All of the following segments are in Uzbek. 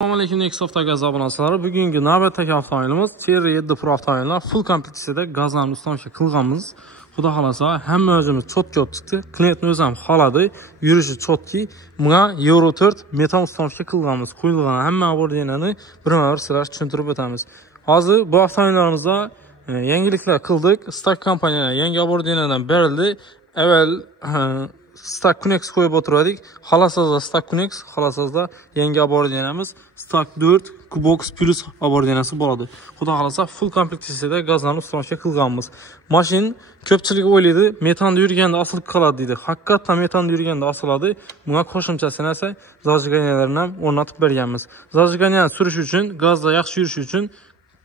Assalamualaikum Nextsoft gaz abonachilari. Bugungi navbatdagi avtomobilimiz Cherry 7 Pro avtomobillar full kompleksiyada gazlarni ustamaga qilganmiz. Xudo xolasa hamma o'zimiz chotga olib chiqdi. Klientni o'zi ham xoladi, yurishi chotki. Bunga Euro 4 metal ustamaga qilganmiz. Qo'yilgan hamma ordinani birma-bir sizlarga tushuntirib o'tamiz. Hozir bu avtomobillarimizda yangiliklar qildik. Stark kompaniya yangi ordinadan berildi. Avval Stark Connect qo'yib o'tirdik. Xolasizda Stark Connect, xolasizda yangi abordinamiz Stark 4 Kubox Plus abordinasi bo'ladi. Xudo xolasa full kompleksiyada gazlarni ustamaga qilganmiz. Mashin ko'pchilik o'ylaydi, metanda yurganda osilib qoladi deydi. Haqiqatan metanda yurganda osiladi. Bunga qo'shimchasini esa zajganiyalarni ham o'rnatib berganmiz. Zajaganiyani surish uchun, gazda yaxshi yurish uchun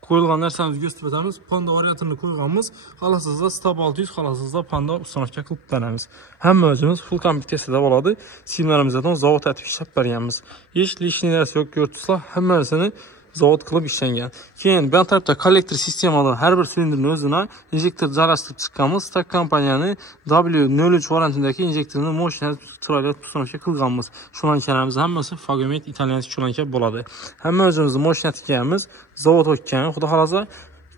qo'yilgan narsamizni ko'rsatib o'tamiz. Panda variantini qo'yganmiz. Xolasizda Stab 600, xolasizda Panda ustamaga qilib beramiz. Hamma o'zimiz full kompleksiyada bo'ladi. Simlarimizdan zavod atib ishlab berganmiz. Hech lishniy narsa yo'q, ko'rtsizlar, hammasini zavod qilib ishlangan. Keyin bu tarafda kollektor sistemada har bir silindrning o'zini injektor joylashtirib chiqqanmiz. Stark kompaniyani W03 variantidagi injektorni moshina chiroyli ustamaga qilganmiz. Shulankalarimiz hammasi Fagomet italyansk shulanka bo'ladi. Hamma o'zimiz moshina tikkanmiz, zavod o'tgan. Xudo xolasa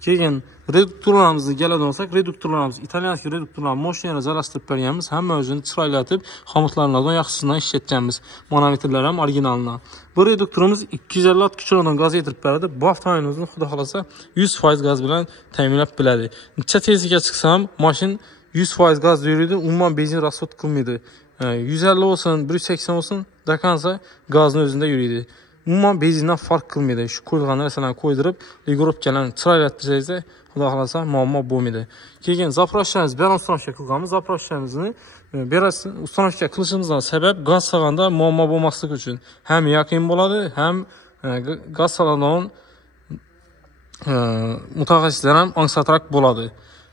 keyin reduktorlarimizni keladigan bo'lsak, reduktorlarimiz italyansk reduktorlar moshinaga joylashtirib berganmiz. Hamma o'zini chiroylatib, xomutlardan yaxshisidan ishlatganmiz. Manometrlar ham originaldan. Bu reduktorimiz 250 watt kuchlidan gaz yetirib beradi. Bu avtomobilimizni xudo xolasa 100% gaz bilan ta'minlab biladi. Necha tezlikka chiqsa ham mashin 100% gaz yuradi, umuman benzin rasxod qilmaydi. 150 olsun, 180 olsun, dakansa gazni o'zida yuradi. Umuman benzindan farq qilmaydi. Shu qo'yilgan narsalarni qo'ydirib, ligurobkalarni chiroylattirsangiz, xudo xolasa muammo bo'lmaydi. Keyin zapravkamiz bilan ustamaga qilganmiz. Zapravkamizni biroz ustamaga qilishimizdan sabab gaz sig'anda muammo bo'lmasligi uchun. Ham yaqin bo'ladi, ham gaz salonidan mutaxassislar ham ansatrak bo'ladi.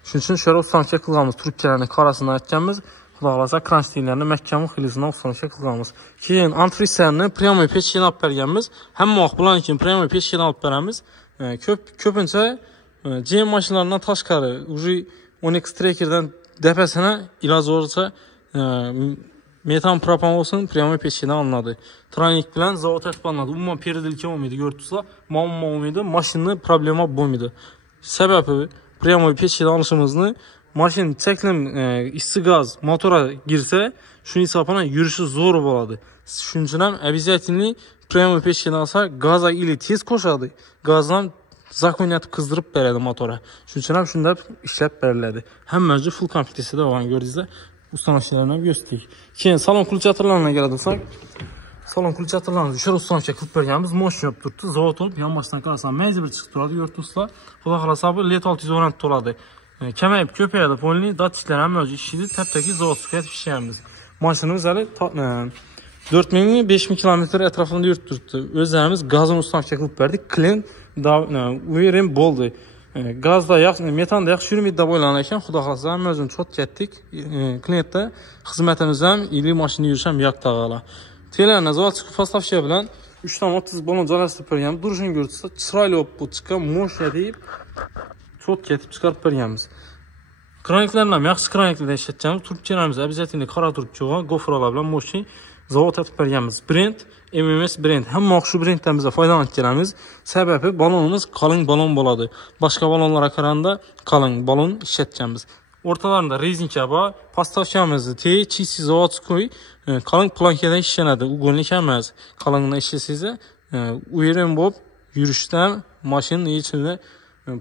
Shuning uchun shara ustamaga qilganmiz. Trubkalarni qorasini aytganmiz. Xudo xolasa kransteynerni mahkam xilisidan ustamaga qilganmiz. Keyin antifrizlarni pryamoy pechkani olib berganmiz. Hamma vaqt bularni keyin pryamoy pechkani olib beramiz. Ko'pincha GM mashinalaridan tashqari, uji Onyx Tracker'dan depasini iloji boricha metan propan olsun pryamoy pechkani olinadi. Tronik bilan zavod etib olinadi. Umuman peredilka bo'lmaydi, ko'ribsizlar. Muammo bo'lmaydi, mashinning problema bo'lmaydi. Sababi pryamoy pechkani olishimizni mashin cheklim issiq gaz motora girsa, shuning hisobidan yurishi zo'r bo'ladi. Shuning uchun ham обязательно pryamoy pechkani olsa, gaz ili tez qo'shadi. Gazdan zakoniyat qizdirib beradi motora. Shuning uchun ham shunday ishlab beriladi. Hamma joy full kompleksiyada bo'lgan ko'rdingizlar. Ustamachilarni ham ko'rsatdik. Keyin salon kulchatorlarga keladisak, salon kulchatorlarni o'sha ustamaga qilib berganmiz. Moshina olib turibdi, zavod olib, yonboshdan qarasam mayza bir chiqib turadi, ko'rdingizlar. Xudo xolasa bu let 600 variant bo'ladi. Kamayib ko'payadi, polni datchiklar hamma o'zi ishlaydi, tapdagi zavodga qaytib ishlaymiz. Mashinamiz hali 4000 5000 kilometr atrofida yurib turibdi. O'zlarimiz gazini ustamaga qilib berdik. Klient uyerim bo'ldi. Gazda yaxshi, metanda yaxshi yurmaydi deb o'ylagan ekan, xudo xolasa hamma o'zini chot ketdik. Klientda xizmatimiz ham, ili mashina yurish ham yoqda qala. Telerni zavodga поставщик bilan 3 dan 30 ballon joylashtirib berganmiz. Durishini ko'rsa, chiroyli bo'lib chiqqan moshina deyib chot ketib chiqarib berganmiz. Kraniklarni ham yaxshi kraniklarda ishlatganmiz. Trubkalarimiz обязательно qora trubka bo'lgan, gofrolar bilan moshina zavod etib berganmiz. Brend MMS brend. Hamma shu brenddan biz foydalanib kelamiz. Sababi balonimiz qalin balon bo'ladi. Boshqa balonlarga qaraganda qalin balon ishlatganmiz. O'rtalarida rezinka bor. Поставкamizni chisi zavodskiy qalin plankada ishlanadi. Ugonlik emas. Qalindan ishlasangiz, uyerim bo'lib yurishdan mashinning ichida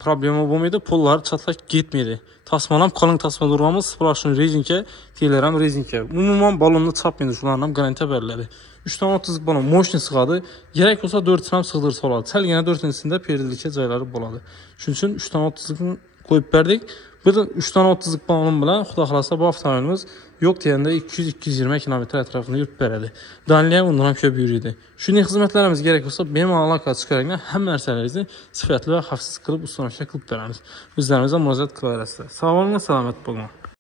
problema bo'lmaydi, pollar chatlab ketmaydi. Tasmalar ham qalin tasma urganmiz, splashning rezinka, teler ham rezinka. Umuman balonni chapmaydi, shularni ham garantiya beriladi. 3 dan 30 ballon moshina sig'adi, kerak bo'lsa 4 ham sig'dirib soladi. Salgina 4-sida peredilka joylari bo'ladi. Shuning uchun 3 dan 30 ni qo'yib berdik. Bir 3 dan 30 ballon bilan xudo xolasa bu avtomobilimiz yo'q deganda 200-220 kilometr atrofida yurib beradi. Danliya undan ham ko'p yuradi. Shunday xizmatlarimiz kerak bo'lsa, bemalol aloqa chiqaringlar, hamma narsalaringizni sifatli va xavfsiz qilib ustamaga qilib beramiz. O'zlarimizga murojaat qilaverasizlar. Sog' bo'ling, salomat bo'ling.